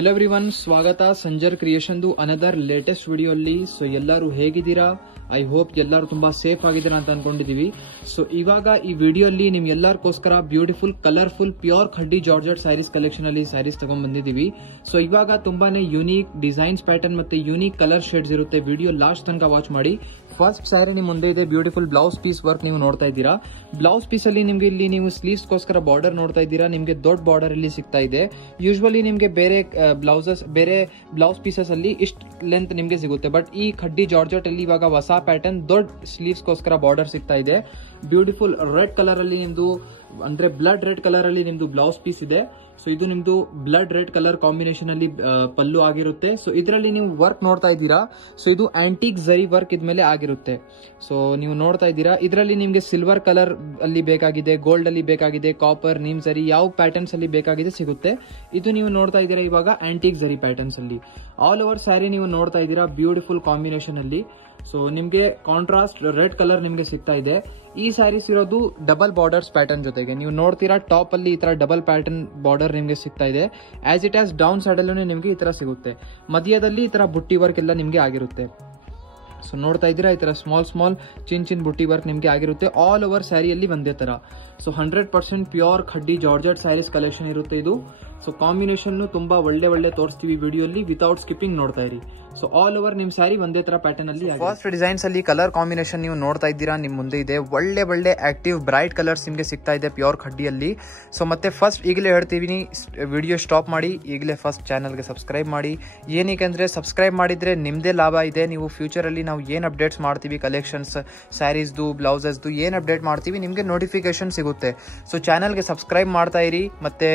Hello everyone, ಸ್ವಾಗತ Sanjar ಕ್ರಿಯೇಷನ್ದು another latest video ಅಲ್ಲಿ. So ಎಲ್ಲರೂ ಹೇಗಿದ್ದೀರಾ? ಐ ಹೋಪ್ ಎಲ್ಲರೂ ತುಂಬಾ ಸೇಫ್ ಆಗಿದ್ದೀರಾ ಅಂತ ಅನ್ಕೊಂಡಿದೀವಿ. ಸೊ ಇವಾಗ ಈ ವಿಡಿಯೋ ಅಲ್ಲಿ ನಿಮ್ ಎಲ್ಲರಿಗೋಸ್ಕರ beautiful colourful pure khaddi georgette saris collection ಅಲ್ಲಿ ಸ್ಯಾರೀಸ್ ತಗೊಂಡ್ ಬಂದಿದೀವಿ. ಸೊ ಇವಾಗ ತುಂಬಾನೇ ಯೂನಿಕ್ ಡಿಸೈನ್ಸ್ ಪ್ಯಾಟರ್ನ್ ಮತ್ತೆ ಯೂನಿಕ್ ಕಲರ್ ಶೇಡ್ಸ್ ಇರುತ್ತೆ. ವಿಡಿಯೋ ಲಾಸ್ಟ್ ತನಕ ವಾಚ್ ಮಾಡಿ. ಫಸ್ಟ್ ಸ್ಯಾರಿ ನಿಮ್ ಮುಂದೆ ಇದೆ, ಬ್ಯೂಟಿಫುಲ್ ಬ್ಲೌಸ್ ಪೀಸ್ ವರ್ಕ್ ನೀವು ನೋಡ್ತಾ ಇದ್ದೀರಾ. ಬ್ಲೌಸ್ ಪೀಸ್ ಅಲ್ಲಿ ನಿಮ್ಗೆ ಇಲ್ಲಿ ನೀವು ಸ್ಲೀವ್ಸ್ ಗೋಸ್ಕರ ಬಾರ್ಡರ್ ನೋಡ್ತಾ ಇದ್ದೀರಾ. ನಿಮ್ಗೆ ದೊಡ್ಡ ಬಾರ್ಡರ್ ಇಲ್ಲಿ ಸಿಗ್ತಾ ಇದೆ. ಯೂಶುವಲಿ ನಿಮ್ಗೆ ಬೇರೆ ಬ್ಲೌಸ್ ಪೀಸಸ್ ಅಲ್ಲಿ ಇಷ್ಟು ಲೆಂತ್ ನಿಮ್ಗೆ ಸಿಗುತ್ತೆ, ಬಟ್ ಈ ಖಡ್ಡಿ ಜಾರ್ಜೆಟ್ ಅಲ್ಲಿ ಇವಾಗ ಹೊಸ ಪ್ಯಾಟರ್ನ್ ದೊಡ್ಡ ಸ್ಲೀವ್ಸ್ ಗೋಸ್ಕರ ಬಾರ್ಡರ್ ಸಿಗ್ತಾ ಇದೆ. ಬ್ಯೂಟಿಫುಲ್ ರೆಡ್ ಕಲರ್ ಅಲ್ಲಿ ನಿಮ್ದು ಅಂದ್ರೆ ಬ್ಲಡ್ ರೆಡ್ ಕಲರ್ ಅಲ್ಲಿ ನಿಮ್ದು ಬ್ಲೌಸ್ ಪೀಸ್ ಇದೆ. ಸೊ ಇದು ನಿಮ್ದು ಬ್ಲಡ್ ರೆಡ್ ಕಲರ್ ಕಾಂಬಿನೇಷನ್ ಅಲ್ಲಿ ಪಲ್ಲು ಆಗಿರುತ್ತೆ. ಸೊ ಇದರಲ್ಲಿ ನೀವು ವರ್ಕ್ ನೋಡ್ತಾ ಇದ್ದೀರಾ. ಸೊ ಇದು ಆಂಟಿಕ್ ಝರಿ ವರ್ಕ್ ಇದ್ಮೇಲೆ ಆಗಿರುತ್ತೆ. ಸೊ ನೀವು ನೋಡ್ತಾ ಇದ್ದೀರಾ, ಇದರಲ್ಲಿ ನಿಮ್ಗೆ ಸಿಲ್ವರ್ ಕಲರ್ ಅಲ್ಲಿ ಬೇಕಾಗಿದೆ, ಗೋಲ್ಡ್ ಅಲ್ಲಿ ಬೇಕಾಗಿದೆ, ಕಾಪರ್, ನೀಮ್ ಝರಿ, ಯಾವ ಪ್ಯಾಟರ್ನ್ಸ್ ಅಲ್ಲಿ ಬೇಕಾಗಿದೆ ಸಿಗುತ್ತೆ. ಇದು ನೀವು ನೋಡ್ತಾ ಇದ್ದೀರಾ ಇವಾಗ ಆಂಟಿಕ್ ಝರಿ ಪ್ಯಾಟರ್ನ್ಸ್ ಅಲ್ಲಿ. ಆಲ್ ಓವರ್ ಸ್ಯಾರಿ ನೀವು ನೋಡ್ತಾ ಇದ್ದೀರಾ ಬ್ಯೂಟಿಫುಲ್ ಕಾಂಬಿನೇಷನ್ ಅಲ್ಲಿ. ಸೊ ನಿಮ್ಗೆ ಕಾಂಟ್ರಾಸ್ಟ್ ರೆಡ್ ಕಲರ್ ನಿಮ್ಗೆ ಸಿಗ್ತಾ ಇದೆ. ಈ ಸ್ಯಾರೀಸ್ ಇರೋದು ಡಬಲ್ ಬಾರ್ಡರ್ಸ್ ಪ್ಯಾಟರ್ನ್ ಜೊತೆಗೆ. ನೀವು ನೋಡ್ತೀರಾ ಟಾಪ್ ಅಲ್ಲಿ ಈ ತರ ಡಬಲ್ ಪ್ಯಾಟರ್ನ್ ಬಾರ್ಡರ್ ನಿಮ್ಗೆ ಸಿಗ್ತಾ ಇದೆ. As it as down side ಅಲ್ಲೂ ನಿಮ್ಗೆ ಈ ತರ ಸಿಗುತ್ತೆ. ಮಧ್ಯದಲ್ಲಿ ಈ ತರ ಬುಟ್ಟಿ ವರ್ಕ್ ಎಲ್ಲ ನಿಮ್ಗೆ ಆಗಿರುತ್ತೆ. ಸೊ ನೋಡ್ತಾ ಇದ್ದೀರಾ ಈ ತರ ಸ್ಮಾಲ್ ಚಿನ್ ಬುಟ್ಟಿ ವರ್ಕ್ ನಿಮ್ಗೆ ಆಗಿರುತ್ತೆ. ಆಲ್ ಓವರ್ ಸ್ಯಾರಿಯಲ್ಲಿ ಒಂದೇ ತರ. So 100% pure khaddi georgette saris collection ಇರುತ್ತೆ ಇದು. ಸೊ ಕಾಂಬಿನೇಷನ್ ತುಂಬಾ ಒಳ್ಳೆ ತೋರಿಸ್ತೀವಿ ವಿಡಿಯೋಲಿ, ವಿತೌಟ್ ಸ್ಕಿಪ್ಪಿಂಗ್ ನೋಡ್ತಾ ಇರಿ. ಸೊ ಆಲ್ ಓವರ್ ನಿಮ್ ಸ್ಯಾರಿ ಒಂದೇ ತರ ಪ್ಯಾಟರ್ನ್ ಅಲ್ಲಿ. ಫಸ್ಟ್ ಡಿಸೈನ್ಸ್ ಅಲ್ಲಿ ಕಲರ್ ಕಾಂಬಿನೇಷನ್ ನೀವು ನೋಡ್ತಾ ಇದ್ದೀರಾ ನಿಮ್ ಮುಂದೆ ಇದೆ. ಒಳ್ಳೆ ಆಕ್ಟಿವ್ ಬ್ರೈಟ್ ಕಲರ್ಸ್ ನಿಮ್ಗೆ ಸಿಗ್ತಾ ಇದೆ ಪ್ಯೂರ್ ಖಡ್ಡಿಯಲ್ಲಿ. ಸೊ ಮತ್ತೆ ಫಸ್ಟ್ ಈಗಲೇ ಹೇಳ್ತೀವಿ, ವಿಡಿಯೋ ಸ್ಟಾಪ್ ಮಾಡಿ ಈಗಲೇ ಫಸ್ಟ್ ಚಾನಲ್ಗೆ ಸಬ್ಸ್ಕ್ರೈಬ್ ಮಾಡಿ. ಏನಕ್ಕೆ ಅಂದ್ರೆ ಸಬ್ಸ್ಕ್ರೈಬ್ ಮಾಡಿದ್ರೆ ನಿಮ್ದೇ ಲಾಭ ಇದೆ. ನೀವು ಫ್ಯೂಚರ್ ಅಲ್ಲಿ ನಾವು ಏನ್ ಅಪ್ಡೇಟ್ಸ್ ಮಾಡ್ತೀವಿ, ಕಲೆಕ್ಷನ್ಸ್, ಸ್ಯಾರೀಸ್ದು, ಬ್ಲೌಸಸ್ದು ಏನ್ ಅಪ್ಡೇಟ್ ಮಾಡ್ತೀವಿ ನಿಮ್ಗೆ ನೋಟಿಫಿಕೇಶನ್ ಸಿಗುತ್ತೆ. ಸೊ ಚಾನಲ್ಗೆ ಸಬ್ಸ್ಕ್ರೈಬ್ ಮಾಡ್ತಾ ಇರಿ, ಮತ್ತೆ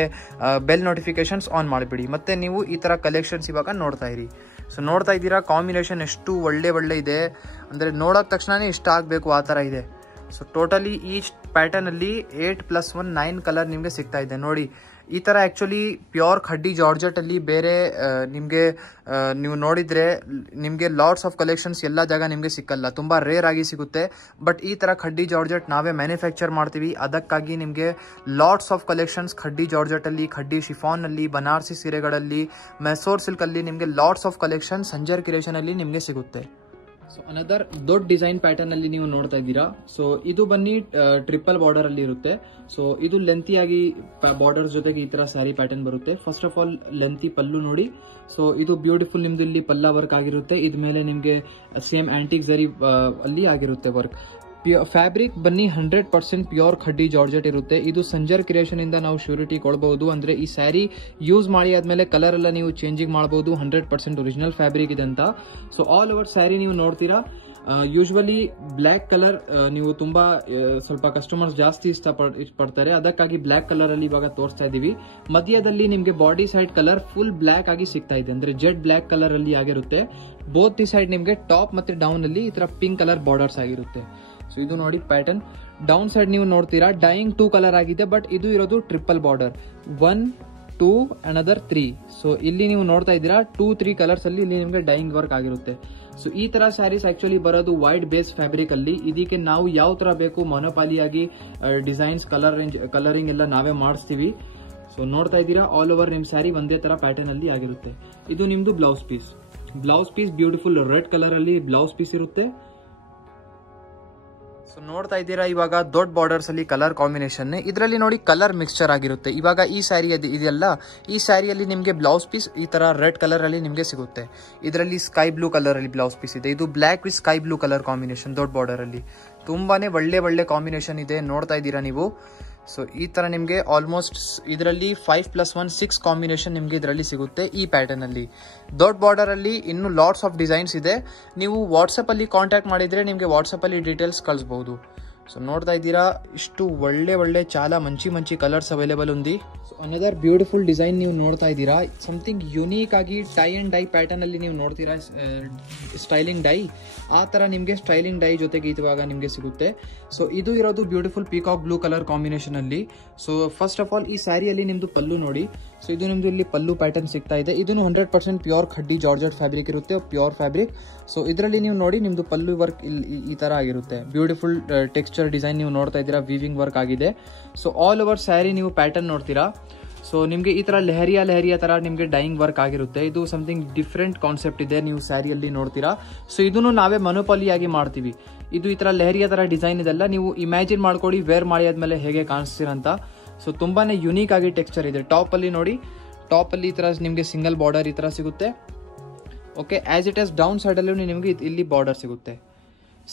ಬೆಲ್ ನೋಟಿಫಿಕೇಶನ್ಸ್ ಆನ್ ಮಾಡಿಬಿಡಿ. ಮತ್ತೆ ನೀವು ಈ ತರ ಕಲೆಕ್ಷನ್ಸ್ ಇವಾಗ ನೋಡ್ತಾ ಇರಿ. ಸೊ ನೋಡ್ತಾ ಇದ್ದೀರಾ ಕಾಂಬಿನೇಷನ್ ಎಷ್ಟು ಒಳ್ಳೆ ಇದೆ ಅಂದ್ರೆ ನೋಡೋಕ್ ತಕ್ಷಣನೇ ಇಷ್ಟ ಆಗ್ಬೇಕು ಆ ತರ ಇದೆ. ಸೊ ಟೋಟಲಿ ಈ ಪ್ಯಾಟರ್ನ್ ಅಲ್ಲಿ 8+1 9 ಕಲರ್ ನಿಮ್ಗೆ ಸಿಗ್ತಾ ಇದೆ ನೋಡಿ. ಈ ತರ ಆಕ್ಚುಲಿ ಪ್ಯೂರ್ ಖಡ್ಡಿ ಜಾರ್ಜೆಟ್ ಅಲ್ಲಿ ಬೇರೆ ನಿಮ್ಗೆ ನೀವು ನೋಡಿದ್ರೆ ನಿಮ್ಗೆ ಲಾಟ್ಸ್ ಆಫ್ ಕಲೆಕ್ಷನ್ಸ್ ಎಲ್ಲ ಜಾಗ ನಿಮ್ಗೆ ಸಿಕ್ಕಲ್ಲ, ತುಂಬಾ ರೇರ್ ಆಗಿ ಸಿಗುತ್ತೆ. ಬಟ್ ಈ ತರ ಖಡ್ಡಿ ಜಾರ್ಜೆಟ್ ನಾವೇ ಮ್ಯಾನುಫ್ಯಾಕ್ಚರ್ ಮಾಡ್ತೀವಿ. ಅದಕ್ಕಾಗಿ ನಿಮ್ಗೆ lots of collections khaddi georgette ಅಲ್ಲಿ, ಖಡ್ಡಿ ಶಿಫಾನ್ ಅಲ್ಲಿ, ಬನಾರಸಿ ಸೀರೆಗಳಲ್ಲಿ, ಮೆಸೋರ್ ಸಿಲ್ಕ್ ಅಲ್ಲಿ ನಿಮ್ಗೆ lots of collection Sanjar creation ಅಲ್ಲಿ ನಿಮ್ಗೆ ಸಿಗುತ್ತೆ. ಸೊ ಅನದರ್ ದೊಡ್ಡ ಡಿಸೈನ್ ಪ್ಯಾಟರ್ನ್ ಅಲ್ಲಿ ನೀವು ನೋಡ್ತಾ ಇದ್ದೀರಾ. ಸೊ ಇದು ಬನ್ನಿ ಟ್ರಿಪಲ್ ಬಾರ್ಡರ್ ಅಲ್ಲಿ ಇರುತ್ತೆ. ಸೊ ಇದು ಲೆಂತಿ ಆಗಿ ಬಾರ್ಡರ್ ಜೊತೆಗೆ ಈ ತರ ಸ್ಯಾರಿ ಪ್ಯಾಟರ್ನ್ ಬರುತ್ತೆ. ಫಸ್ಟ್ ಆಫ್ ಆಲ್ ಲೆಂತಿ ಪಲ್ಲು ನೋಡಿ. ಸೊ ಇದು ಬ್ಯೂಟಿಫುಲ್ ನಿಮ್ದು ಇಲ್ಲಿ ಪಲ್ಲಾ ವರ್ಕ್ ಆಗಿರುತ್ತೆ. ಇದ್ಮೇಲೆ ನಿಮ್ಗೆ ಸೇಮ್ ಆಂಟಿಕ್ ಝರಿ ಅಲ್ಲಿ ಆಗಿರುತ್ತೆ ವರ್ಕ್. ಫ್ಯಾಬ್ರಿಕ್ ಬನ್ನಿ 100% ಪ್ಯೂರ್ ಖಡ್ಡಿ ಜಾರ್ಜೆಟ್ ಇರುತ್ತೆ. ಇದು ಸಂಜರ್ ಕ್ರಿಯೇಷನ್ ಇಂದ ನಾವು ಶ್ಯೂರಿಟಿ ಕೊಡಬಹುದು. ಅಂದ್ರೆ ಈ ಸ್ಯಾರಿ ಯೂಸ್ ಮಾಡಿ ಆದ್ಮೇಲೆ ಕಲರ್ ಎಲ್ಲ ನೀವು ಚೇಂಜಿಂಗ್ ಮಾಡಬಹುದು. 100% ಒರಿಜಿನಲ್ ಫ್ಯಾಬ್ರಿಕ್ ಇದೆ ಅಂತ. ಸೊ ಆಲ್ ಓವರ್ ಸ್ಯಾರಿ ನೀವು ನೋಡ್ತೀರಾ. ಯೂಶುವಲಿ ಬ್ಲ್ಯಾಕ್ ಕಲರ್ ನೀವು ತುಂಬಾ ಸ್ವಲ್ಪ ಕಸ್ಟಮರ್ಸ್ ಜಾಸ್ತಿ ಇಷ್ಟಪಡ್ತಾರೆ. ಅದಕ್ಕಾಗಿ ಬ್ಲ್ಯಾಕ್ ಕಲರ್ ಅಲ್ಲಿ ಇವಾಗ ತೋರಿಸ್ತಾ ಇದೀವಿ. ಮಧ್ಯದಲ್ಲಿ ನಿಮ್ಗೆ body side colour full black ಆಗಿ ಸಿಗ್ತಾ ಇದೆ, ಅಂದ್ರೆ ಜೆಡ್ ಬ್ಲ್ಯಾಕ್ ಕಲರ್ ಅಲ್ಲಿ ಆಗಿರುತ್ತೆ. ಬೋತ್ ದಿ ಸೈಡ್ ನಿಮ್ಗೆ ಟಾಪ್ ಮತ್ತೆ ಡೌನ್ ಅಲ್ಲಿ ಈ ತರ ಪಿಂಕ್ ಕಲರ್ ಬಾರ್ಡರ್ಸ್ ಆಗಿರುತ್ತೆ. ಸೊ ಇದು ನೋಡಿ ಪ್ಯಾಟರ್ನ್. ಡೌನ್ ಸೈಡ್ ನೀವು ನೋಡ್ತೀರಾ ಡೈಯಿಂಗ್ 2 ಕಲರ್ ಆಗಿದೆ, ಬಟ್ ಇದು ಇರೋದು ಟ್ರಿಪಲ್ ಬಾರ್ಡರ್ 1 2 another 3. ಸೊ ಇಲ್ಲಿ ನೀವು ನೋಡ್ತಾ ಇದ್ದೀರಾ 2-3 ಕಲರ್ಸ್ ಅಲ್ಲಿ ಇಲ್ಲಿ ನಿಮ್ಗೆ ಡೈಯಿಂಗ್ ವರ್ಕ್ ಆಗಿರುತ್ತೆ. ಸೊ ಈ ತರ ಸ್ಯಾರೀಸ್ ಆಕ್ಚುಲಿ ಬರೋದು ವೈಟ್ ಬೇಸ್ ಫ್ಯಾಬ್ರಿಕ್ ಅಲ್ಲಿ. ಇದಕ್ಕೆ ನಾವು ಯಾವ ತರ ಬೇಕು ಮೊನೋಪಾಲಿಯಾಗಿ ಡಿಸೈನ್ಸ್, ಕಲರಿಂಗ್ ಎಲ್ಲ ನಾವೇ ಮಾಡಿಸ್ತೀವಿ. ಸೊ ನೋಡ್ತಾ ಇದ್ದೀರಾ ಆಲ್ ಓವರ್ ನಿಮ್ ಸ್ಯಾರಿ ಒಂದೇ ತರ ಪ್ಯಾಟರ್ನ್ ಅಲ್ಲಿ ಆಗಿರುತ್ತೆ. ಇದು ನಿಮ್ದು blouse piece beautiful red colour ಅಲ್ಲಿ ಬ್ಲೌಸ್ ಪೀಸ್ ಇರುತ್ತೆ. ಸೊ ನೋಡ್ತಾ ಇದ್ದೀರಾ ಇವಾಗ ದೊಡ್ಡ ಬಾರ್ಡರ್ಸ್ ಅಲ್ಲಿ ಕಲರ್ ಕಾಂಬಿನೇಷನ್. ಇದರಲ್ಲಿ ನೋಡಿ ಕಲರ್ ಮಿಕ್ಸ್ಚರ್ ಆಗಿರುತ್ತೆ. ಇವಾಗ ಈ ಸ್ಯಾರಿ ಇದೆಯಲ್ಲ, ಈ ಸ್ಯಾರಿಯಲ್ಲಿ ನಿಮ್ಗೆ ಬ್ಲೌಸ್ ಪೀಸ್ ಈ ತರ ರೆಡ್ ಕಲರ್ ಅಲ್ಲಿ ನಿಮ್ಗೆ ಸಿಗುತ್ತೆ. ಇದರಲ್ಲಿ ಸ್ಕೈ ಬ್ಲೂ ಕಲರ್ ಅಲ್ಲಿ ಬ್ಲೌಸ್ ಪೀಸ್ ಇದೆ. ಇದು black with sky blue colour combination ದೊಡ್ಡ ಬಾರ್ಡರ್ ಅಲ್ಲಿ. ತುಂಬಾನೇ ಒಳ್ಳೆ ಕಾಂಬಿನೇಷನ್ ಇದೆ, ನೋಡ್ತಾ ಇದ್ದೀರಾ ನೀವು. ಸೊ ಈ ತರ ನಿಮ್ಗೆ ಆಲ್ಮೋಸ್ಟ್ ಇದರಲ್ಲಿ 5+1 6 ಕಾಂಬಿನೇಷನ್ ನಿಮ್ಗೆ ಇದರಲ್ಲಿ ಸಿಗುತ್ತೆ ಈ ಪ್ಯಾಟರ್ನ್ ಅಲ್ಲಿ. ದೊಡ್ಡ ಬಾರ್ಡರ್ ಅಲ್ಲಿ ಇನ್ನು ಲಾಟ್ಸ್ ಆಫ್ ಡಿಸೈನ್ಸ್ ಇದೆ. ನೀವು ವಾಟ್ಸ್ಆಪ್ ಅಲ್ಲಿ ಕಾಂಟ್ಯಾಕ್ಟ್ ಮಾಡಿದ್ರೆ ನಿಮ್ಗೆ ವಾಟ್ಸ್ಆಪ್ ಅಲ್ಲಿ ಡೀಟೇಲ್ಸ್ ಕಳಿಸಬಹುದು. ಸೊ ನೋಡ್ತಾ ಇದ್ದೀರಾ ಇಷ್ಟು ಒಳ್ಳೆ చాలా మంచి కలర్స్ అవైలబుల్ ఉంది. సో అనదర్ బ్యూటిఫుల్ డిజైన్ ನೀವು ನೋಡ್ತಾ ಇದ್ದೀರಾ. ಸಮಥಿಂಗ್ ಯೂನಿಕ್ ಆಗಿ ಟೈ ಅಂಡ್ ಡೈ ಪ್ಯಾಟರ್ನ್ ಅಲ್ಲಿ ನೀವು ನೋಡ್ತೀರಾ. ಸ್ಟೈಲಿಂಗ್ ಡೈ ಆ ತರ ನಿಮ್ಗೆ ಸ್ಟೈಲಿಂಗ್ ಡೈ ಜೊತೆಗೆ ಇವಾಗ ನಿಮ್ಗೆ ಸಿಗುತ್ತೆ. ಸೊ ಇದು ಇರೋದು beautiful peacock blue colour combination ಅಲ್ಲಿ. ಸೊ ಫಸ್ಟ್ ಆಫ್ ಆಲ್ ಈ ಸ್ಯಾರಿಯಲ್ಲಿ ನಿಮ್ದು ಪಲ್ಲು ನೋಡಿ. ಸೊ ಇದು ನಿಮ್ದು ಇಲ್ಲಿ ಪಲ್ಲು ಪ್ಯಾಟರ್ನ್ ಸಿಗ್ತಾ ಇದೆ. ಇದನ್ನು 100% ಪ್ಯೂರ್ ಖಡ್ಡಿ ಜಾರ್ಜೆಟ್ ಫ್ಯಾಬ್ರಿಕ್ ಇರುತ್ತೆ, ಪ್ಯೂರ್ ಫ್ಯಾಬ್ರಿಕ್. ಸೊ ಇದರಲ್ಲಿ ನೀವು ನೋಡಿ ನಿಮ್ದು ಪಲ್ಲು ವರ್ಕ್ ಈ ತರ ಆಗಿರುತ್ತೆ. ಬ್ಯೂಟಿಫುಲ್ ಟೆಕ್ಸ್ಚರ್ ಡಿಸೈನ್ ನೀವು ನೋಡ್ತಾ ಇದ್ದೀರಾ, ವೀವಿಂಗ್ ವರ್ಕ್ ಆಗಿದೆ. ಸೊ ಆಲ್ ಓವರ್ ಸ್ಯಾರಿ ನೀವು ಪ್ಯಾಟರ್ನ್ ನೋಡ್ತೀರಾ. ಸೊ ನಿಮಗೆ ಈ ತರ ಲೆಹರಿಯಾ ತರ ನಿಮಗೆ ಡೈಯಿಂಗ್ ವರ್ಕ್ ಆಗಿರುತ್ತೆ. ಇದು ಸಮಥಿಂಗ್ ಡಿಫ್ರೆಂಟ್ ಕಾನ್ಸೆಪ್ಟ್ ಇದೆ, ನೀವು ಸ್ಯಾರಿಯಲ್ಲಿ ನೋಡ್ತೀರಾ. ಸೊ ಇದನ್ನು ನಾವೇ ಮನೋಪಾಲಿಯಾಗಿ ಮಾಡ್ತೀವಿ. ಇದು ಈ ತರ ಲೆಹರಿಯಾ ತರ ಡಿಸೈನ್ ಇದೆಲ್ಲ ನೀವು ಇಮ್ಯಾಜಿನ್ ಮಾಡ್ಕೊಡಿ ವೇರ್ ಮಾಡಿ ಆದ್ಮೇಲೆ ಹೇಗೆ ಕಾಣಿಸ್ತೀರಂತ. ಸೊ ತುಂಬಾನೇ ಯುನೀಕ್ ಆಗಿ ಟೆಕ್ಸ್ಚರ್ ಇದೆ. ಟಾಪ್ ಅಲ್ಲಿ ನೋಡಿ, ಟಾಪ್ ಅಲ್ಲಿ ಈ ತರ ನಿಮಗೆ ಸಿಂಗಲ್ ಬಾರ್ಡರ್ ಈ ತರ ಸಿಗುತ್ತೆ. Okay, as it as down side ಅಲ್ಲೂ ನಿಮಗೆ ಇಲ್ಲಿ ಬಾರ್ಡರ್ ಸಿಗುತ್ತೆ.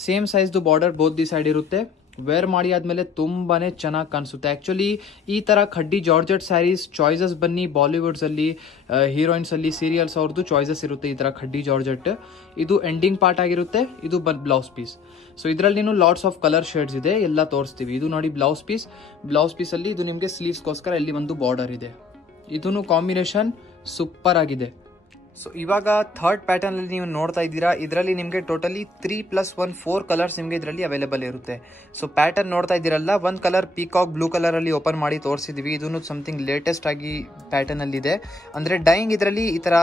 ಸೇಮ್ ಸೈಜ್ದು ಬಾರ್ಡರ್ ಬೋತ್ ದಿ ಸೈಡ್ ಇರುತ್ತೆ. ವೇರ್ ಮಾಡಿ ಆದ್ಮೇಲೆ ತುಂಬಾನೇ ಚೆನ್ನಾಗಿ ಕಾಣಿಸುತ್ತೆ. ಆಕ್ಚುಲಿ ಈ ತರ ಖಡ್ಡಿ ಜಾರ್ಜೆಟ್ ಸ್ಯಾರೀಸ್ ಚಾಯ್ಸಸ್ ಬನ್ನಿ ಬಾಲಿವುಡ್ಸ್ ಅಲ್ಲಿ, ಹೀರೋಯಿನ್ಸ್ ಅಲ್ಲಿ, ಸೀರಿಯಲ್ಸ್ ಅವ್ರದ್ದು ಚಾಯ್ಸಸ್ ಇರುತ್ತೆ ಈ ತರ ಖಡ್ಡಿ ಜಾರ್ಜೆಟ್. ಇದು ಎಂಡಿಂಗ್ ಪಾರ್ಟ್ ಆಗಿರುತ್ತೆ, ಇದು ಬ್ಲೌಸ್ ಪೀಸ್. ಸೊ ಇದರಲ್ಲಿ ಲಾಟ್ಸ್ ಆಫ್ ಕಲರ್ ಶೇಡ್ಸ್ ಇದೆ, ಎಲ್ಲ ತೋರಿಸ್ತೀವಿ. ಇದು ನೋಡಿ ಬ್ಲೌಸ್ ಪೀಸ್ ಅಲ್ಲಿ ಇದು ನಿಮಗೆ ಸ್ಲೀವ್ಸ್ಗೋಸ್ಕರ ಇಲ್ಲಿ ಒಂದು ಬಾರ್ಡರ್ ಇದೆ. ಇದನ್ನು ಕಾಂಬಿನೇಷನ್ ಸೂಪರ್ ಆಗಿದೆ. ಸೊ ಇವಾಗ ಥರ್ಡ್ ಪ್ಯಾಟರ್ನ್ ಅಲ್ಲಿ ನೀವು ನೋಡ್ತಾ ಇದ್ದೀರಾ. ಇದರಲ್ಲಿ ನಿಮಗೆ ಟೋಟಲಿ 3+1 4 ಕಲರ್ಸ್ ನಿಮಗೆ ಇದರಲ್ಲಿ ಅವೈಲೇಬಲ್ ಇರುತ್ತೆ. ಸೊ ಪ್ಯಾಟರ್ನ್ ನೋಡ್ತಾ ಇದ್ದೀರಲ್ಲ, ಒಂದು ಕಲರ್ ಪೀಕಾಕ್ ಬ್ಲೂ ಕಲರ್ ಅಲ್ಲಿ ಓಪನ್ ಮಾಡಿ ತೋರಿಸಿದ್ವಿ. ಇದನ್ನು ಸಮಥಿಂಗ್ ಲೇಟೆಸ್ಟ್ ಆಗಿ ಪ್ಯಾಟರ್ನ್ ಅಲ್ಲಿ ಇದೆ. ಅಂದ್ರೆ ಡೈಯಿಂಗ್ ಇದರಲ್ಲಿ ಈ ತರ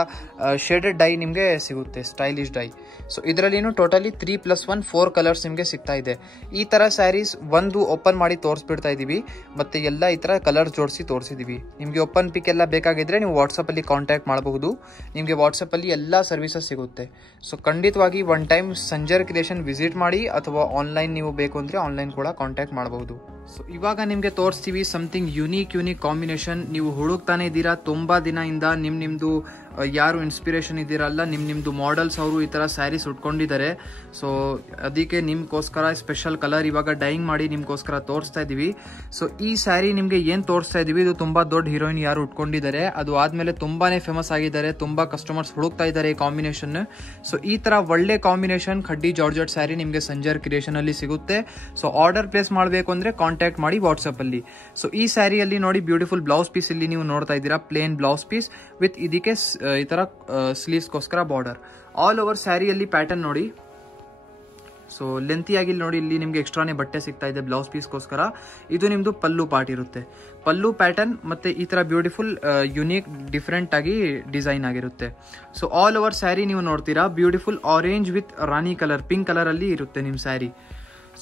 ಶೇಡೆಡ್ ಡೈ ನಿಮಗೆ ಸಿಗುತ್ತೆ, ಸ್ಟೈಲಿಶ್ ಡೈ. ಸೊ ಇದರಲ್ಲಿ ಟೋಟಲಿ 3+1 4 ಕಲರ್ಸ್ ನಿಮಗೆ ಸಿಗ್ತಾ ಇದೆ. ಈ ತರ ಸ್ಯಾರೀಸ್ ಒಂದು ಓಪನ್ ಮಾಡಿ ತೋರಿಸ್ಬಿಡ್ತಾ ಇದೀವಿ, ಮತ್ತೆ ಎಲ್ಲ ಈ ತರ ಕಲರ್ ಜೋಡಿಸಿ ತೋರಿಸಿದೀವಿ. ನಿಮಗೆ ಓಪನ್ ಪಿಕ್ ಎಲ್ಲ ಬೇಕಾಗಿದ್ರೆ ನೀವು ವಾಟ್ಸಪ್ ಅಲ್ಲಿ ಕಾಂಟ್ಯಾಕ್ಟ್ ಮಾಡಬಹುದು. ನಿಮಗೆ ವಾಟ್ಸಪ್ ಅಲ್ಲಿ ಎಲ್ಲ ಸರ್ವಿಸಸ್ ಸಿಗುತ್ತೆ. ಸೊ ಖಂಡಿತವಾಗಿ one time Sanjar creation visit ಮಾಡಿ, ಅಥವಾ ಆನ್ಲೈನ್ ನೀವು ಬೇಕು ಅಂದ್ರೆ ಆನ್ಲೈನ್ ಕೂಡ ಕಾಂಟ್ಯಾಕ್ಟ್ ಮಾಡಬಹುದು. ಸೊ ಇವಾಗ ನಿಮಗೆ ತೋರಿಸ್ತೀವಿ ಸಮಥಿಂಗ್ ಯುನೀಕ್ ಕಾಂಬಿನೇಷನ್. ನೀವು ಹುಡುಕ್ತಾನೆ ಇದ್ದೀರಾ ತುಂಬಾ ದಿನದಿಂದ, ನಿಮ್ದು ಯಾರು ಇನ್ಸ್ಪಿರೇಷನ್ ಇದ್ದೀರಲ್ಲ, ನಿಮ್ದು ಮಾಡೆಲ್ಸ್ ಅವರು ಈ ತರ ಸ್ಯಾರೀಸ್ ಉಟ್ಕೊಂಡಿದ್ದಾರೆ. ಸೊ ಅದಕ್ಕೆ ನಿಮ್ಗೋಸ್ಕರ ಸ್ಪೆಷಲ್ ಕಲರ್ ಇವಾಗ ಡೈಯಿಂಗ್ ಮಾಡಿ ನಿಮ್ಗೋಸ್ಕರ ತೋರಿಸ್ತಾ ಇದೀವಿ. ಸೊ ಈ ಸ್ಯಾರಿ ನಿಮ್ಗೆ ಏನ್ ತೋರಿಸ್ತಾ ಇದೀವಿ, ಇದು ತುಂಬಾ ದೊಡ್ಡ ಹೀರೋಯಿನ್ ಯಾರು ಉಟ್ಕೊಂಡಿದ್ದಾರೆ, ಅದು ಆದ್ಮೇಲೆ ತುಂಬಾನೇ ಫೇಮಸ್ ಆಗಿದ್ದಾರೆ, ತುಂಬಾ ಕಸ್ಟಮರ್ಸ್ ಹುಡುಕ್ತಾ ಇದ್ದಾರೆ ಈ ಕಾಂಬಿನೇಷನ್. ಸೊ ಈ ತರ ಒಳ್ಳೆ ಕಾಂಬಿನೇಷನ್ ಖಡ್ಡಿ ಜಾರ್ಜೆಟ್ ಸ್ಯಾರಿ ನಿಮ್ಗೆ ಸಂಜರ್ ಕ್ರಿಯೇಷನ್ ಅಲ್ಲಿ ಸಿಗುತ್ತೆ. ಸೊ ಆರ್ಡರ್ ಪ್ಲೇಸ್ ಮಾಡಬೇಕು ಅಂದ್ರೆ ಕಾಂಟ್ಯಾಕ್ಟ್ ಮಾಡಿ ವಾಟ್ಸ್ಆಪ್ ಅಲ್ಲಿ. ಸೊ ಈ ಸ್ಯಾರಿಯಲ್ಲಿ ನೋಡಿ ಬ್ಯೂಟಿಫುಲ್ ಬ್ಲೌಸ್ ಪೀಸ್ ಇಲ್ಲಿ ನೀವು ನೋಡ್ತಾ ಇದ್ದೀರಾ, ಪ್ಲೇನ್ ಬ್ಲೌಸ್ ಪೀಸ್ ವಿತ್ ಇದಕ್ಕೆ ಈ ತರ ಸ್ಲೀವ್ಸ್ಗೋಸ್ಕರ ಬಾರ್ಡರ್. ಆಲ್ ಓವರ್ ಸ್ಯಾರಿಯಲ್ಲಿ ಪ್ಯಾಟರ್ನ್ ನೋಡಿ. ಸೊ ಲೆಂತಿಯಾಗಿ ನೋಡಿ, ಇಲ್ಲಿ ನಿಮ್ಗೆ ಎಕ್ಸ್ಟ್ರಾನೇ ಬಟ್ಟೆ ಸಿಗ್ತಾ ಇದೆ ಬ್ಲೌಸ್ ಪೀಸ್ಗೋಸ್ಕರ. ಇದು ನಿಮ್ದು ಪಲ್ಲು ಪಾರ್ಟ್ ಇರುತ್ತೆ, ಪಲ್ಲು ಪ್ಯಾಟರ್ನ್ ಮತ್ತೆ ಈ ತರ ಬ್ಯೂಟಿಫುಲ್ ಯುನೀಕ್ ಡಿಫ್ರೆಂಟ್ ಆಗಿ ಡಿಸೈನ್ ಆಗಿರುತ್ತೆ. ಸೊ ಆಲ್ ಓವರ್ ಸ್ಯಾರಿ ನೀವು ನೋಡ್ತೀರಾ beautiful orange with Rani colour, pink colour ಅಲ್ಲಿ ಇರುತ್ತೆ ನಿಮ್ ಸ್ಯಾರಿ.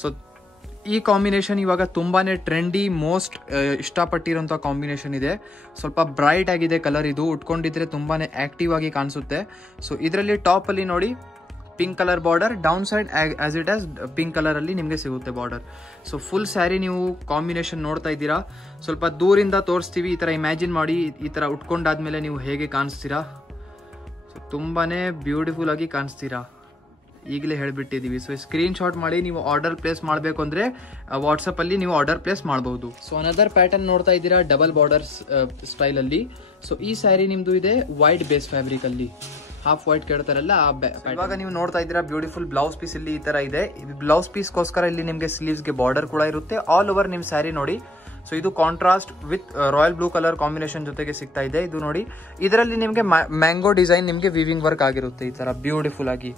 ಸೊ ಈ ಕಾಂಬಿನೇಷನ್ ಇವಾಗ ತುಂಬಾನೇ ಟ್ರೆಂಡಿ, ಮೋಸ್ಟ್ ಇಷ್ಟಪಟ್ಟಿರುವಂತಹ ಕಾಂಬಿನೇಷನ್ ಇದೆ. ಸ್ವಲ್ಪ ಬ್ರೈಟ್ ಆಗಿದೆ ಕಲರ್, ಇದು ಉಟ್ಕೊಂಡಿದ್ರೆ ತುಂಬಾನೇ ಆಕ್ಟಿವ್ ಆಗಿ ಕಾಣಿಸುತ್ತೆ. ಸೊ ಇದರಲ್ಲಿ ಟಾಪ್ ಅಲ್ಲಿ ನೋಡಿ pink colour border, down side as it as pink colour ಅಲ್ಲಿ ನಿಮಗೆ ಸಿಗುತ್ತೆ ಬಾರ್ಡರ್. ಸೊ ಫುಲ್ ಸ್ಯಾರಿ ನೀವು ಕಾಂಬಿನೇಷನ್ ನೋಡ್ತಾ ಇದ್ದೀರಾ. ಸ್ವಲ್ಪ ದೂರಿಂದ ತೋರಿಸ್ತೀವಿ, ಈ ತರ ಇಮ್ಯಾಜಿನ್ ಮಾಡಿ, ಈ ತರ ಉಟ್ಕೊಂಡಾದ್ಮೇಲೆ ನೀವು ಹೇಗೆ ಕಾಣಿಸ್ತೀರಾ. ಸೊ ತುಂಬಾನೇ ಬ್ಯೂಟಿಫುಲ್ ಆಗಿ ಕಾಣಿಸ್ತೀರಾ, ಈಗಲೇ ಹೇಳ್ಬಿಟ್ಟಿದೀವಿ. ಸೊ ಸ್ಕ್ರೀನ್ ಶಾಟ್ ಮಾಡಿ ನೀವು ಆರ್ಡರ್ ಪ್ಲೇಸ್ ಮಾಡಬೇಕು ಅಂದ್ರೆ ವಾಟ್ಸಪ್ ಅಲ್ಲಿ ನೀವು ಆರ್ಡರ್ ಪ್ಲೇಸ್ ಮಾಡಬಹುದು. ಸೊ ಅನದರ್ ಪ್ಯಾಟರ್ನ್ ನೋಡ್ತಾ ಇದ್ದೀರಾ ಡಬಲ್ ಬಾರ್ಡರ್ ಸ್ಟೈಲ್ ಅಲ್ಲಿ. ಸೊ ಈ ಸ್ಯಾರಿ ನಿಮ್ದು ಇದೆ ವೈಟ್ ಬೇಸ್ ಫ್ಯಾಬ್ರಿಕ್ ಅಲ್ಲಿ, ಹಾಫ್ ವೈಟ್ ಕೇಳ್ತಾರಲ್ಲ ಇವಾಗ ನೀವು ನೋಡ್ತಾ ಇದ್ದೀರಾ ಬ್ಯೂಟಿಫುಲ್ ಬ್ಲೌಸ್ ಪೀಸ್ ಇಲ್ಲಿ ಈ ತರ ಇದೆ. ಬ್ಲೌಸ್ ಪೀಸ್ಗೋಸ್ಕರ ಇಲ್ಲಿ ನಿಮ್ಗೆ ಸ್ಲೀವ್ಸ್ ಗೆ ಬಾರ್ಡರ್ ಕೂಡ ಇರುತ್ತೆ. ಆಲ್ ಓವರ್ ನಿಮ್ ಸ್ಯಾರಿ ನೋಡಿ. ಸೊ ಇದು contrast with royal blue colour combination ಜೊತೆಗೆ ಸಿಗ್ತಾ ಇದೆ. ಇದು ನೋಡಿ, ಇದರಲ್ಲಿ ನಿಮ್ಗೆ ಮ್ಯಾಂಗೋ ಡಿಸೈನ್ ನಿಮ್ಗೆ ವೀವಿಂಗ್ ವರ್ಕ್ ಆಗಿರುತ್ತೆ ಈ ತರ ಬ್ಯೂಟಿಫುಲ್ ಆಗಿ.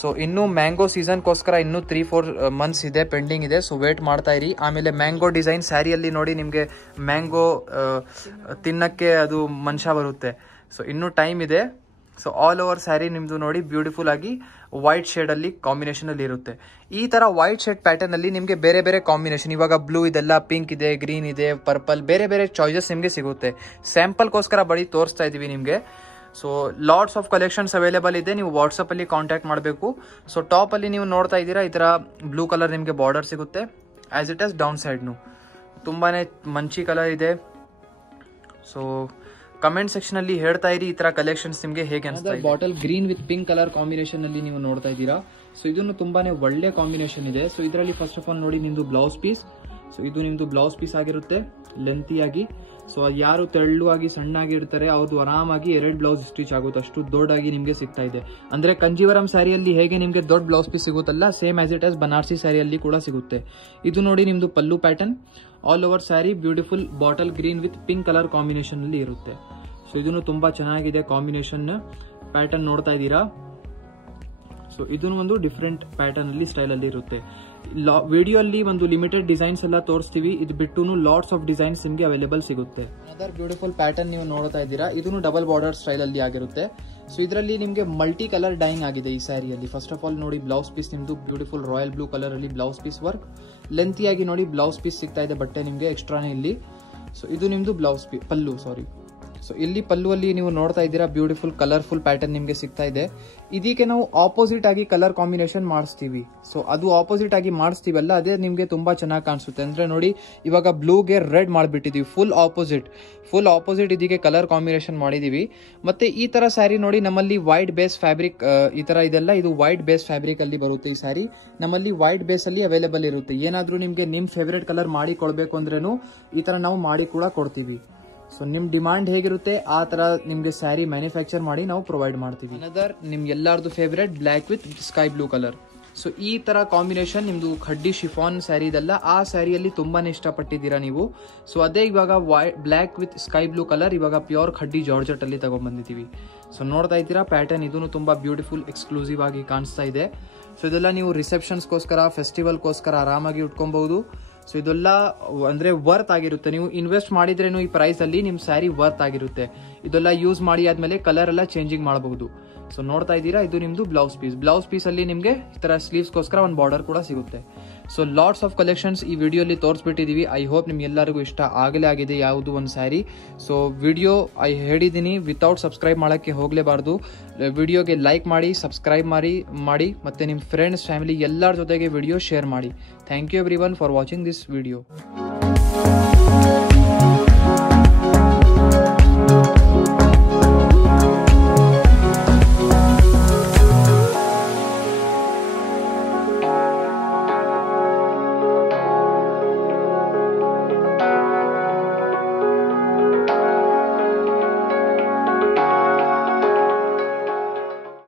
ಸೊ ಇನ್ನು ಮ್ಯಾಂಗೋ ಸೀಸನ್ಗೋಸ್ಕರ ಇನ್ನೂ 3-4 ಮಂತ್ಸ್ ಇದೆ, ಪೆಂಡಿಂಗ್ ಇದೆ. ಸೊ ವೇಟ್ ಮಾಡ್ತಾ ಇರಿ. ಆಮೇಲೆ ಮ್ಯಾಂಗೋ ಡಿಸೈನ್ ಸ್ಯಾರಿಯಲ್ಲಿ ನೋಡಿ ನಿಮ್ಗೆ ಮ್ಯಾಂಗೋ ತಿನ್ನಕ್ಕೆ ಅದು ಮನುಷ್ಯ ಬರುತ್ತೆ. ಸೊ ಇನ್ನೂ ಟೈಮ್ ಇದೆ. ಸೊ ಆಲ್ ಓವರ್ ಸ್ಯಾರಿ ನಿಮ್ದು ನೋಡಿ ಬ್ಯೂಟಿಫುಲ್ ಆಗಿ ವೈಟ್ ಶೇಡ್ ಅಲ್ಲಿ ಕಾಂಬಿನೇಷನ್ ಅಲ್ಲಿ ಇರುತ್ತೆ. ಈ ತರ ವೈಟ್ ಶೇಡ್ ಪ್ಯಾಟರ್ನ್ ಅಲ್ಲಿ ನಿಮ್ಗೆ ಬೇರೆ ಬೇರೆ ಕಾಂಬಿನೇಷನ್, ಇವಾಗ ಬ್ಲೂ ಇದೆಲ್ಲ, ಪಿಂಕ್ ಇದೆ, ಗ್ರೀನ್ ಇದೆ, ಪರ್ಪಲ್, ಬೇರೆ ಬೇರೆ ಚಾಯ್ಸಸ್ ನಿಮ್ಗೆ ಸಿಗುತ್ತೆ. ಸ್ಯಾಂಪಲ್ಗೋಸ್ಕರ ಬರೀ ತೋರಿಸ್ತಾ ಇದೀವಿ ನಿಮ್ಗೆ. So lots of collections available ಇದೆ, ನೀವು ವಾಟ್ಸಪ್ ಅಲ್ಲಿ ಕಾಂಟ್ಯಾಕ್ಟ್ ಮಾಡಬೇಕು. ಸೊ ಟಾಪ್ ಅಲ್ಲಿ ನೀವು ನೋಡ್ತಾ ಇದ್ದೀರಾ ಈ ತರ ಬ್ಲೂ ಕಲರ್ ನಿಮ್ಗೆ ಬಾರ್ಡರ್ ಸಿಗುತ್ತೆ, ಆಸ್ ಇಟ್ ಆಸ್ ಡೌನ್ ಸೈಡ್ನು ತುಂಬಾನೇ ಮಂಚಿ ಕಲರ್ ಇದೆ. ಸೊ ಕಮೆಂಟ್ ಸೆಕ್ಷನ್ ಅಲ್ಲಿ ಹೇಳ್ತಾ ಇರಿ ಈ ತರ ಕಲೆಕ್ಷನ್ಸ್ ನಿಮ್ಗೆ ಹೇಗೆ ಅನಿಸ್ತಾ ಇದೆ. Bottle green with pink colour combination ಅಲ್ಲಿ ನೀವು ನೋಡ್ತಾ ಇದ್ದೀರಾ. ಸೊ ಇದನ್ನು ತುಂಬಾನೇ ಒಳ್ಳೆ ಕಾಂಬಿನೇಷನ್ ಇದೆ. ಸೊ ಇದರಲ್ಲಿ ಫಸ್ಟ್ ಆಫ್ ಆಲ್ ನೋಡಿ ನಿಮ್ದು ಬ್ಲೌಸ್ ಪೀಸ್. ಸೊ ಇದು ನಿಮ್ದು ಬ್ಲೌಸ್ ಪೀಸ್ ಆಗಿರುತ್ತೆ ಲೆಂತಿಯಾಗಿ. ಸೊ ಯಾರು ತೆಳ್ಳುವಾಗಿ ಸಣ್ಣಾಗಿ ಇರ್ತಾರೆ ಅವ್ರದ್ದು ಆರಾಮಾಗಿ 2 ಬ್ಲೌಸ್ ಸ್ಟಿಚ್ ಆಗುತ್ತೆ, ಅಷ್ಟು ದೊಡ್ಡಾಗಿ ನಿಮ್ಗೆ ಸಿಗ್ತಾ ಇದೆ. ಅಂದ್ರೆ ಕಂಜೀವರಂ ಸ್ಯಾರಿಯಲ್ಲಿ ಹೇಗೆ ನಿಮ್ಗೆ ದೊಡ್ಡ ಬ್ಲೌಸ್ ಪೀಸ್ ಸಿಗುತ್ತಲ್ಲ, same as it as Banarasi ಸ್ಯಾರಿಯಲ್ಲಿ ಕೂಡ ಸಿಗುತ್ತೆ. ಇದು ನೋಡಿ ನಿಮ್ದು pallu pattern. All over sari beautiful bottle green with pink colour combination ಅಲ್ಲಿ ಇರುತ್ತೆ. ಸೊ ಇದನ್ನು ತುಂಬಾ ಚೆನ್ನಾಗಿದೆ ಕಾಂಬಿನೇಷನ್. ಪ್ಯಾಟರ್ನ್ ನೋಡ್ತಾ ಇದ್ದೀರಾ. ಸೊ ಇದನ್ನು ಒಂದು ಡಿಫ್ರೆಂಟ್ ಪ್ಯಾಟರ್ನ್ ಅಲ್ಲಿ ಸ್ಟೈಲ್ ಅಲ್ಲಿ ಇರುತ್ತೆ. ವಿಡಿಯೋ ಅಲ್ಲಿ ಒಂದು ಲಿಮಿಟೆಡ್ ಡಿಸೈನ್ಸ್ ಎಲ್ಲ ತೋರಿಸ್ತೀವಿ, ಇದು ಬಿಟ್ಟು ಲಾಟ್ಸ್ ಆಫ್ ಡಿಸೈನ್ಸ್ ನಿಮ್ಗೆ ಅವೈಲೇಬಲ್ ಸಿಗುತ್ತೆ. ಅದರ್ ಬ್ಯೂಟಿಫುಲ್ ಪ್ಯಾಟರ್ನ್ ನೀವು ನೋಡ್ತಾ ಇದ್ದೀರಾ. ಇದನ್ನು ಡಬಲ್ ಬಾರ್ಡರ್ ಸ್ಟೈಲ್ ಅಲ್ಲಿ ಆಗಿರುತ್ತೆ. ಸೊ ಇದರಲ್ಲಿ ನಿಮ್ಗೆ ಮಲ್ಟಿ ಕಲರ್ ಡೈಯಿಂಗ್ ಆಗಿದೆ ಈ ಸ್ಯಾರಿಯಲ್ಲಿ. ಫಸ್ಟ್ ಆಫ್ ಆಲ್ ನೋಡಿ ಬ್ಲೌಸ್ ಪೀಸ್ ನಿಮ್ದು ಬ್ಯೂಟಿಫುಲ್ ರಾಯಲ್ ಬ್ಲೂ ಕಲರ್ ಅಲ್ಲಿ ಬ್ಲೌಸ್ ಪೀಸ್ ವರ್ಕ್. ಲೆಂತಿಯಾಗಿ ನೋಡಿ ಬ್ಲೌಸ್ ಪೀಸ್ ಸಿಗ್ತಾ ಇದೆ ಬಟ್ಟೆ ನಿಮ್ಗೆ ಎಕ್ಸ್ಟ್ರಾನೇ ಇಲ್ಲಿ. ಸೊ ಇದು ನಿಮ್ದು ಬ್ಲೌಸ್ ಪಲ್ಲು, ಸಾರಿ. ಸೊ ಇಲ್ಲಿ ಪಲ್ಲುವಲ್ಲಿ ನೀವು ನೋಡ್ತಾ ಇದ್ದೀರಾ ಬ್ಯೂಟಿಫುಲ್ ಕಲರ್ಫುಲ್ ಪ್ಯಾಟರ್ನ್ ನಿಮಗೆ ಸಿಗ್ತಾ ಇದೆ. ಇದಕ್ಕೆ ನಾವು ಆಪೋಸಿಟ್ ಆಗಿ ಕಲರ್ ಕಾಂಬಿನೇಷನ್ ಮಾಡಿಸ್ತೀವಿ. ಸೊ ಅದು ಆಪೋಸಿಟ್ ಆಗಿ ಮಾಡಿಸ್ತೀವಲ್ಲ, ಅದೇ ನಿಮಗೆ ತುಂಬಾ ಚೆನ್ನಾಗಿ ಕಾಣಿಸುತ್ತೆ. ಅಂದ್ರೆ ನೋಡಿ, ಇವಾಗ ಬ್ಲೂಗೆ ರೆಡ್ ಮಾಡಿಬಿಟ್ಟಿದೀವಿ, ಫುಲ್ ಆಪೋಸಿಟ್ ಇದಕ್ಕೆ ಕಲರ್ ಕಾಂಬಿನೇಷನ್ ಮಾಡಿದೀವಿ. ಮತ್ತೆ ಈ ತರ ಸ್ಯಾರಿ ನೋಡಿ, ನಮ್ಮಲ್ಲಿ ವೈಟ್ ಬೇಸ್ ಫ್ಯಾಬ್ರಿಕ್ ಈ ತರ ಇದೆಲ್ಲ, ಇದು ವೈಟ್ ಬೇಸ್ ಫ್ಯಾಬ್ರಿಕ್ ಅಲ್ಲಿ ಬರುತ್ತೆ. ಈ ಸ್ಯಾರಿ ನಮ್ಮಲ್ಲಿ ವೈಟ್ ಬೇಸ್ ಅಲ್ಲಿ ಅವೈಲೇಬಲ್ ಇರುತ್ತೆ. ಏನಾದ್ರೂ ನಿಮ್ಗೆ ನಿಮ್ ಫೇವರೇಟ್ ಕಲರ್ ಮಾಡಿ ಕೊಡ್ಬೇಕು ಅಂದ್ರೇನು ಈ ತರ ನಾವು ಮಾಡಿ ಕೂಡ ಕೊಡ್ತೀವಿ. ಸೊ ನಿಮ್ ಡಿಮಾಂಡ್ ಹೇಗಿರುತ್ತೆ ಆ ತರ ನಿಮ್ಗೆ ಸ್ಯಾರಿ ಮ್ಯಾನುಫ್ಯಾಕ್ಚರ್ ಮಾಡಿ ನಾವು ಪ್ರೊವೈಡ್ ಮಾಡ್ತೀವಿ. ಅನದರ್ ನಿಮ್ ಎಲ್ಲಾರ್ದು favourite black with sky blue colour. So ಈ ತರ ಕಾಂಬಿನೇಷನ್ ನಿಮ್ದು ಖಡ್ಡಿ ಶಿಫಾನ್ ಸ್ಯಾರಿ ಇದೆಲ್ಲ, ಆ ಸ್ಯಾರಿಯಲ್ಲಿ ತುಂಬಾನೇ ಇಷ್ಟಪಟ್ಟಿದ್ದೀರಾ ನೀವು. ಸೊ ಅದೇ ಇವಾಗ black with sky blue colour ಇವಾಗ ಪ್ಯೂರ್ ಖಡ್ಡಿ ಜಾರ್ಜೆಟ್ ಅಲ್ಲಿ ತಗೊಂಡ್ಬಂದಿದ್ದೀವಿ. ಸೊ ನೋಡ್ತಾ ಇದ್ದೀರಾ ಪ್ಯಾಟರ್ನ್, ಇದೂ ತುಂಬಾ ಬ್ಯೂಟಿಫುಲ್ ಎಕ್ಸ್ಕ್ಲೂಸಿವ್ ಆಗಿ ಕಾಣಿಸ್ತಾ ಇದೆ. ಸೊ ಇದೆಲ್ಲ ನೀವು ರಿಸೆಪ್ಷನ್ಸ್ಗೋಸ್ಕರ, ಫೆಸ್ಟಿವಲ್ಗೋಸ್ಕರ ಆರಾಮಾಗಿ ಉಟ್ಕೊಬಹುದು. ಸೊ ಇದೆಲ್ಲ ಅಂದ್ರೆ ವರ್ತ್ ಆಗಿರುತ್ತೆ. ನೀವು ಇನ್ವೆಸ್ಟ್ ಮಾಡಿದ್ರೇನು ಈ ಪ್ರೈಸ್ ಅಲ್ಲಿ ನಿಮ್ ಸ್ಯಾರಿ ವರ್ತ್ ಆಗಿರುತ್ತೆ. ಇದೆಲ್ಲ ಯೂಸ್ ಮಾಡಿ ಆದ್ಮೇಲೆ ಕಲರ್ ಎಲ್ಲ ಚೇಂಜಿಂಗ್ ಮಾಡಬಹುದು. ಸೊ ನೋಡ್ತಾ ಇದ್ದೀರಾ, ಇದು ನಿಮ್ದು ಬ್ಲೌಸ್ ಪೀಸ್ ಅಲ್ಲಿ ನಿಮ್ಗೆ ಈ ತರ ಸ್ಲೀವ್ಸ್ಗೋಸ್ಕರ ಒಂದು ಬಾರ್ಡರ್ ಕೂಡ ಸಿಗುತ್ತೆ. ಸೊ ಲಾಟ್ಸ್ ಆಫ್ ಕಲೆಕ್ಷನ್ಸ್ ಈ ವಿಡಿಯೋಲಿ ತೋರಿಸ್ಬಿಟ್ಟಿದೀವಿ. ಐ ಹೋಪ್ ನಿಮ್ಗೆ ಎಲ್ಲರಿಗೂ ಇಷ್ಟ ಆಗಿದೆ ಯಾವುದು ಒಂದು ಸ್ಯಾರಿ. ಸೊ ವಿಡಿಯೋ ಹೇಳಿದ್ದೀನಿ, ವಿತೌಟ್ ಸಬ್ಸ್ಕ್ರೈಬ್ ಮಾಡಕ್ಕೆ ಹೋಗ್ಲೇಬಾರ್ದು. ವಿಡಿಯೋಗೆ ಲೈಕ್ ಮಾಡಿ, ಸಬ್ಸ್ಕ್ರೈಬ್ ಮಾಡಿ ಮತ್ತೆ ನಿಮ್ಮ ಫ್ರೆಂಡ್ಸ್ ಫ್ಯಾಮಿಲಿ ಎಲ್ಲರ ಜೊತೆಗೆ ವಿಡಿಯೋ ಶೇರ್ ಮಾಡಿ. Thank you everyone for watching this video.